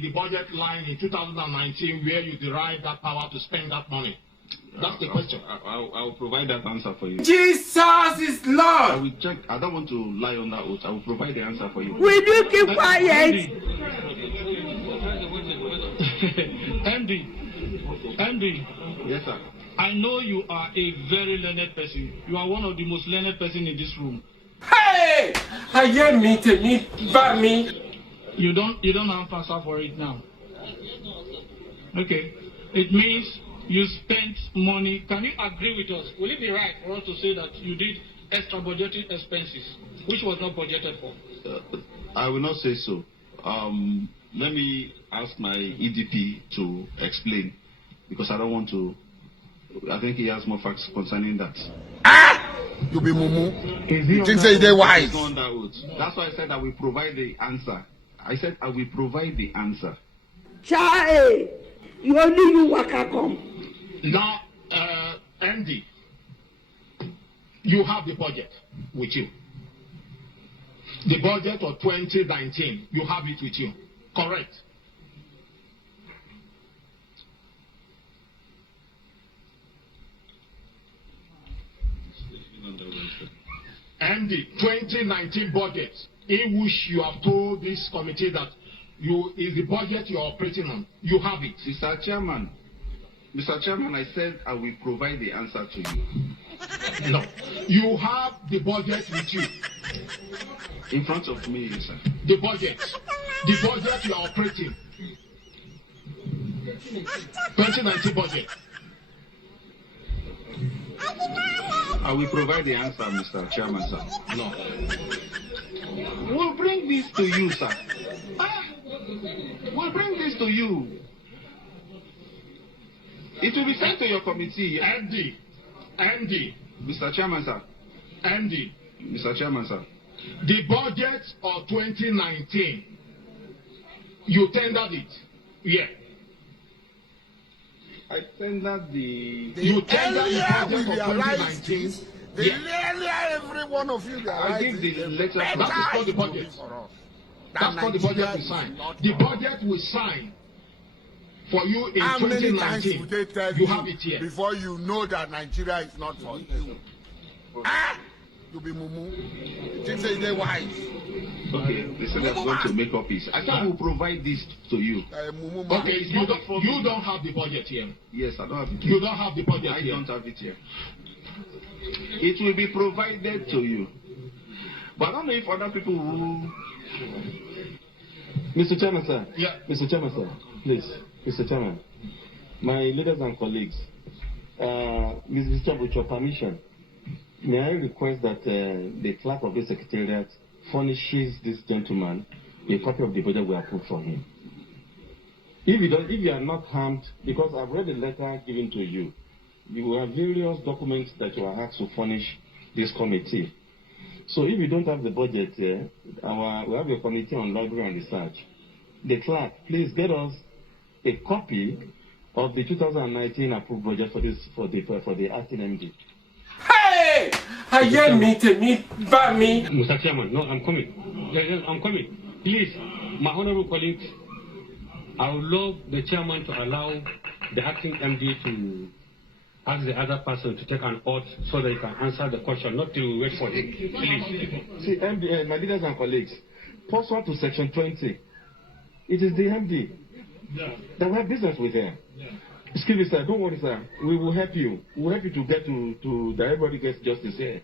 the budget line in 2019 where you derived that power to spend that money? That's the question. I'll provide that answer for you. Jesus is Lord. I will check. I don't want to lie on that oath. I will provide the answer for you. Will you keep quiet? MD. Yes, sir. I know you are a very learned person. You are one of the most learned person in this room. Hey! I hear me, but me. You don't have answer for it now. Okay. It means you spent money. Can you agree with us? Will it be right for us to say that you did extra budgeted expenses, which was not budgeted for? I will not say so. Let me ask my EDP to explain, because I don't want to. I think he has more facts concerning that. You be mumu. You think say they wise? That's why I said I will provide the answer. I said I will provide the answer. Chai, you only you waka come. Now, Andy, you have the budget with you. The budget of 2019, you have it with you. Correct? And the 2019 budget, in which you have told this committee that is the budget you are operating on. You have it. Mr. Chairman, I said I will provide the answer to you. No. You have the budget with you. In front of me, sir. The budget you are operating. 2019 budget. I will provide the answer, Mr. Chairman, sir. No. We'll bring this to you, sir. We'll bring this to you. It will be sent to your committee. Andy. Mr. Chairman, sir. Andy. Mr. Chairman, sir. The budget of 2019, you tendered it. Yeah. I tendered the... You tendered the budget of 2019. Earlier, every one of you I give the letter. That is called the budget. That's called the budget we sign. The budget we sign for you in 2019. How many times would they tell you have it here before you know that Nigeria is not for you? You be mumu. You think they wise? Okay, they said they're going to make up his. I thought we'll provide this to you. Okay, you don't have the budget here. Yes, I don't have it. You don't have the budget I here. don't have it here. It will be provided to you. But I don't know if other people will... Mr. Chairman, sir. Yeah. Mr. Chairman, sir. Please. Mr. Chairman. My leaders and colleagues. Mr. Chairman, with your permission, may I request that the clerk of the secretariat furnishes this gentleman a copy of the budget we approved for him. If you are not harmed, because I've read the letter given to you, you have various documents that you are asked to furnish this committee. So if you don't have the budget here, we have a committee on library and research. The clerk, please get us a copy of the 2019 approved budget for the acting MD. Hey! I hear me, but me. Mr. Chairman, no, I'm coming. Yes, I'm coming. Please, my honorable colleagues, I would love the chairman to allow the acting MD to ask the other person to take an oath so that he can answer the question, not to wait for him. Please. See, MD, my leaders and colleagues, pursuant to Section 20, it is the MD that we have business with him. Excuse me, sir. Don't worry, sir. We will help you. We will help you to get to that everybody gets justice here.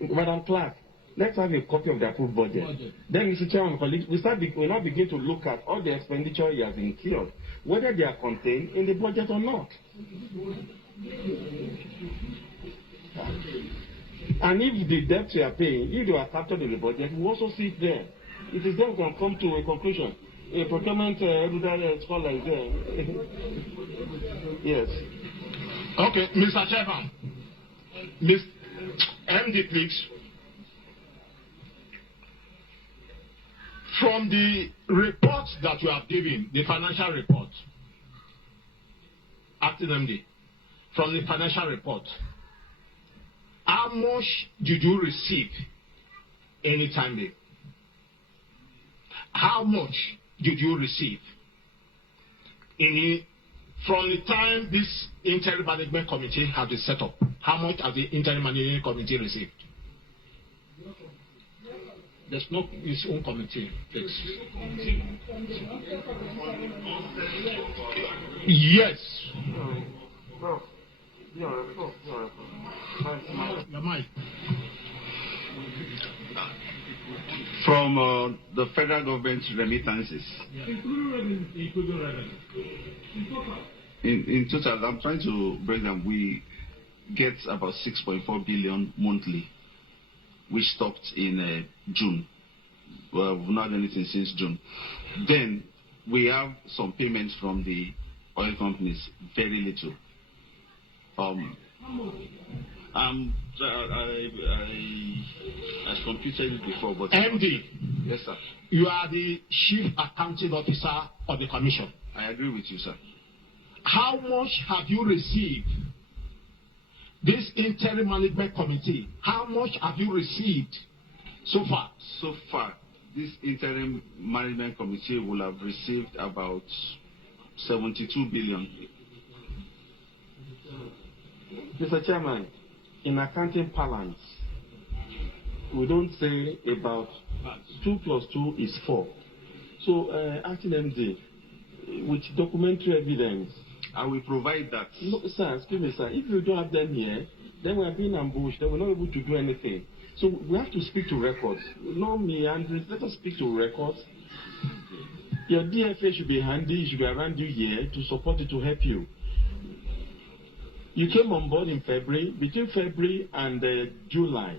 Madam Clerk, let's have a copy of the approved budget. Then, Mr. Chairman, colleagues, we now begin to look at all the expenditure he has incurred, whether they are contained in the budget or not. And if the debts you are paying, if they are captured in the budget, we also see it there. It is then we can come to a conclusion. A procurement scholar is there. Yes. Okay, Mr. Chairman. MD, please. From the report that you have given, the financial report, acting MD, from the financial report, how much did you receive anytime there? How much did you receive from the time this interim management committee has been set up, how much has the interim management committee received? There's no its own committee. Please. Yes. From the federal government's remittances. In total, I'm trying to break down. We get about 6.4 billion monthly, which stopped in June. Well, we've not done anything since June. Then we have some payments from the oil companies, very little. I computed it before, but MD. Yes, sir. You are the chief accounting officer of the commission. I agree with you, sir. How much have you received? This interim management committee, how much have you received so far? So far, this interim management committee will have received about 72 billion. Mr. Chairman, in accounting parlance, we don't say about 2 plus 2 is 4. So, acting MD, with documentary evidence, I will provide that. No, sir, excuse me, sir. If you don't have them here, then we are being ambushed. Then we're not able to do anything. So we have to speak to records. No meanderings. Let us speak to records. Your DFA should be handy. It should be around you here to support it, to help you. You came on board in February. Between February and July,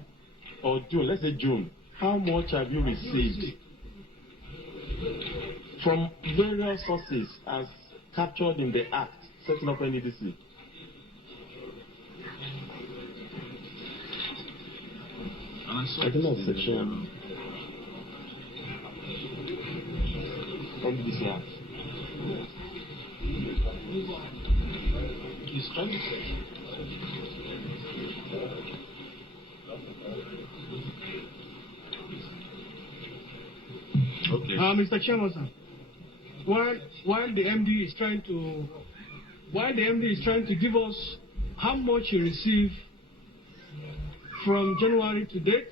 or June, let's say June, how much have you received from various sources as captured in the Act setting up NDDC? I don't know, section NDDC Act. Okay. Mr. Chairman, sir, while the MD is trying to give us how much he received from January to date,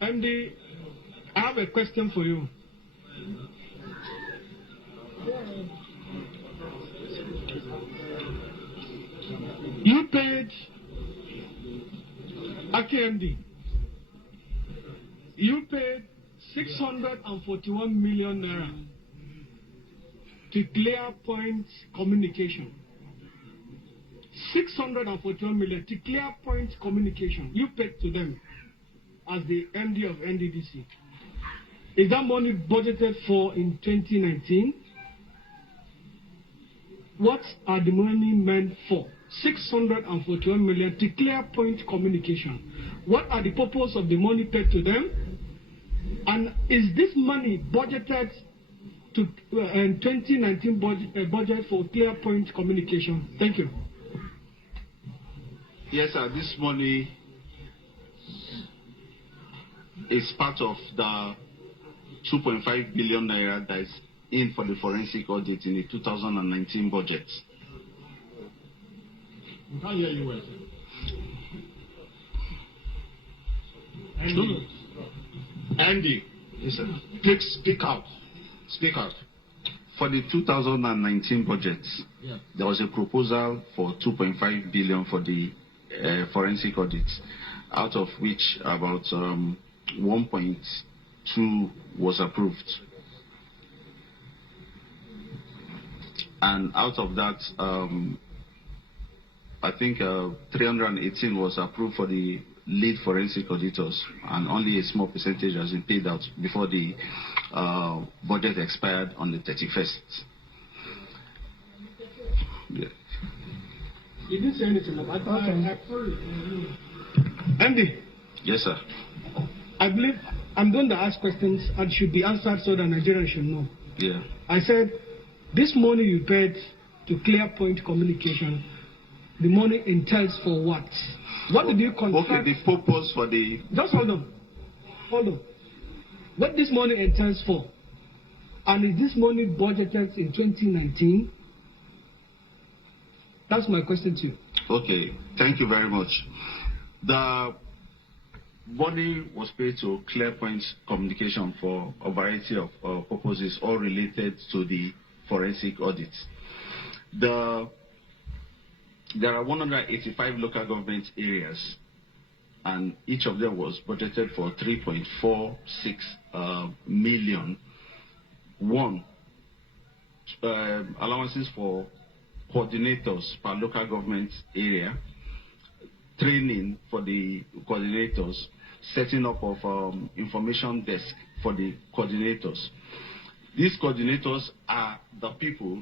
MD, I have a question for you. You paid AKMD. You paid 641 million naira to Clear Point Communication. 641 million to Clear Point Communication. You paid to them as the MD of NDDC. Is that money budgeted for in 2019? What are the money meant for? 641 million to Clear Point Communication. What are the purpose of the money paid to them? And is this money budgeted to 2019 budget for Clear Point Communication? Thank you. Yes, sir. This money is part of the 2.5 billion naira that is in for the forensic audit in the 2019 budget. We can't hear you well, sir. Andy. Yes, sir. Please speak out. Speak out. For the 2019 budget, there was a proposal for 2.5 billion for the forensic audit, out of which about 1.2 was approved. And out of that, I think 318 was approved for the lead forensic auditors, and only a small percentage has been paid out before the budget expired on the 31st. Yeah. You didn't say anything about that. Andy. Yes, sir. I believe I'm going to ask questions and should be answered so that Nigerians should know. Yeah. I said, this money you paid to Clear Point Communication, the money entails for what? What did you contract? Okay, the purpose for the... Just hold on. Hold on. What this money entails for? And is this money budgeted in 2019? That's my question to you. Okay, thank you very much. The money was paid to ClearPoint Communication for a variety of purposes, all related to the forensic audit. There are 185 local government areas, and each of them was budgeted for 3.46 million. One, allowances for coordinators per local government area, training for the coordinators, setting up of information desk for the coordinators. These coordinators are the people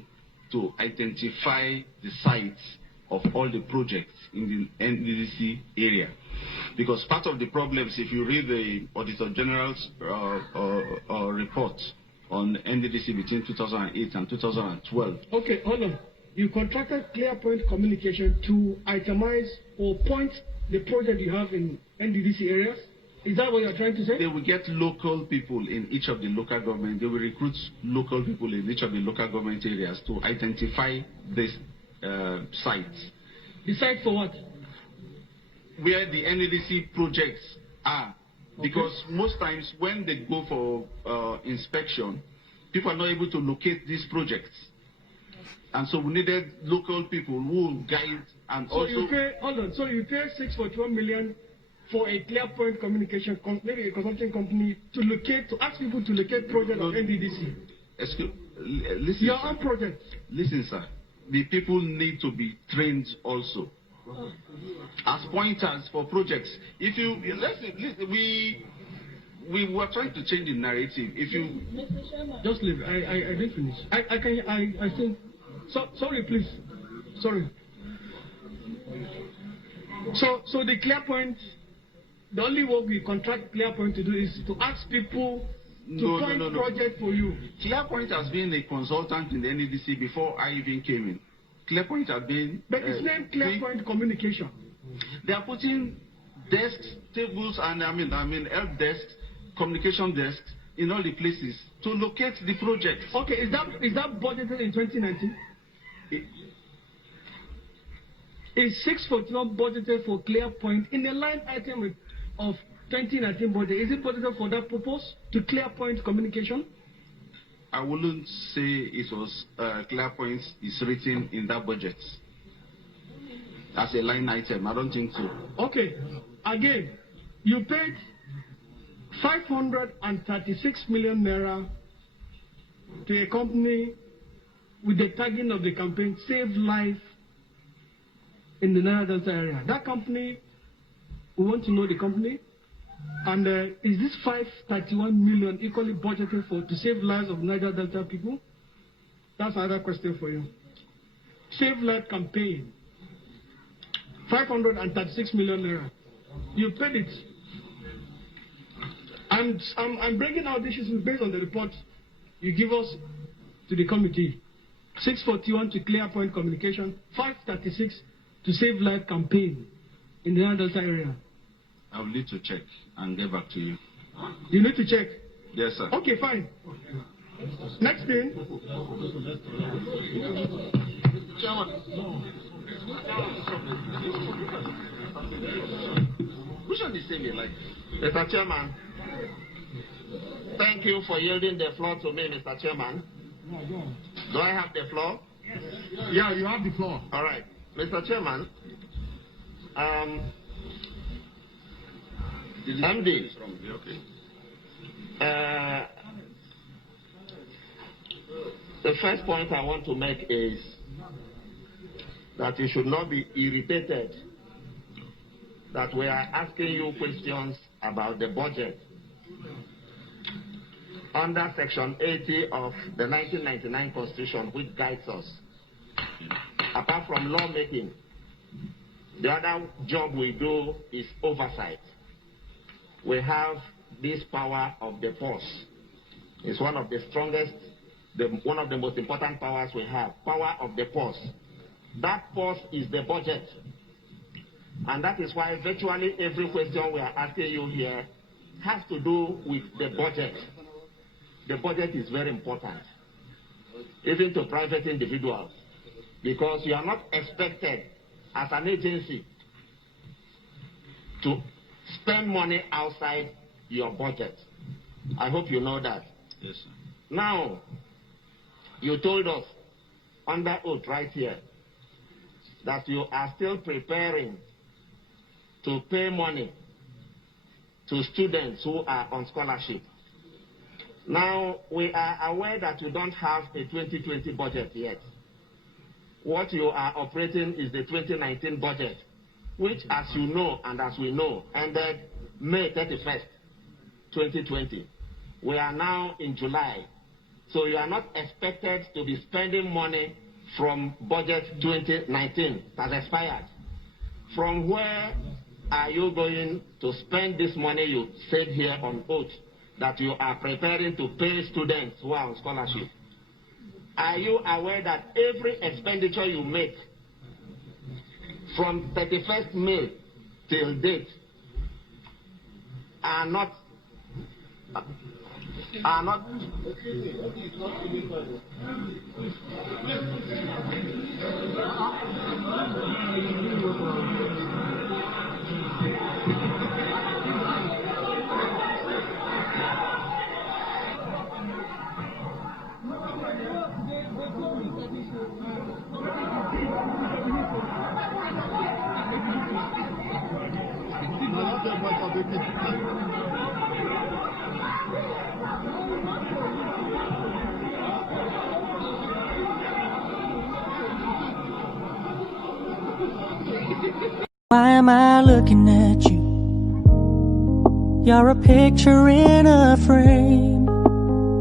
to identify the sites of all the projects in the NDDC area. Because part of the problems, if you read the Auditor General's report on NDDC between 2008 and 2012. Okay, hold on. You contracted ClearPoint Communication to itemize or point the project you have in NDDC areas? Is that what you're trying to say? They will get local people in each of the local government. They will recruit local people in each of the local government areas to identify these sites. The site for what? Where the NDDC projects are. Okay. Because most times when they go for inspection, people are not able to locate these projects. And so we needed local people who will guide and so also... You pay, hold on, so you pay 641 million for a ClearPoint Communication, maybe a consulting company, to ask people to locate projects of NDDC. Listen, Your sir. own project. Listen, sir. The people need to be trained also. As pointers for projects. If you listen, we were trying to change the narrative. If you just leave. I didn't finish. I think. Sorry, please. Sorry. So the ClearPoint, the only work we contract ClearPoint to do is to ask people to point project for you. ClearPoint has been a consultant in the NDDC before I even came in. ClearPoint has been... But it's named ClearPoint Communication. They are putting desks, tables, and help desks, communication desks in all the places to locate the project. Okay, is that budgeted in 2019? Is 641 budgeted for ClearPoint in the line item of 2019 budget? Is it budgeted for that purpose to ClearPoint Communication? I wouldn't say it was ClearPoint is written in that budget as a line item. I don't think so. Okay. Again, you paid 536 million naira to a company with the tagging of the campaign Save Life in the Niger Delta area. That company, we want to know the company. And is this 531 million equally budgeted to save lives of Niger Delta people? That's another question for you. Save Life campaign, 536 million naira. You paid it. And I'm bringing out issues based on the report you give us to the committee. 641 to ClearPoint Communication, 536 to Save Life campaign in the Niger Delta area. I will need to check and get back to you. You need to check? Yes, sir. Okay, fine. Next thing. Chairman. Which one is saying like? Mr. Chairman, thank you for yielding the floor to me, Mr. Chairman. Do I have the floor? Yes. Yeah, you have the floor. All right. Mr. Chairman, MD, the first point I want to make is that you should not be irritated that we are asking you questions about the budget under Section 80 of the 1999 Constitution, which guides us. Apart from lawmaking, the other job we do is oversight. We have this power of the purse. It's one of the strongest, one of the most important powers we have, power of the purse. That purse is the budget. And that is why virtually every question we are asking you here has to do with the budget. the budget is very important, even to private individuals, because you are not expected as an agency to spend money outside your budget. I hope you know that. Yes, sir. Now, you told us under oath right here that you are still preparing to pay money to students who are on scholarship. Now, we are aware that you don't have a 2020 budget yet. What you are operating is the 2019 budget, which, as you know and as we know, ended May 31st, 2020. We are now in July. So you are not expected to be spending money from budget 2019 that has expired. From where are you going to spend this money you said here on oath that you are preparing to pay students who are on scholarship? Are you aware that every expenditure you make from 31st May till date are not Why am I looking at you? You're a picture in a frame.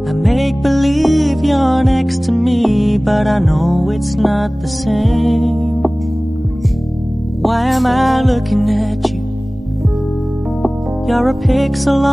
I make believe you're next to me, but I know it's not the same. Why am I looking at you? You're a pixel on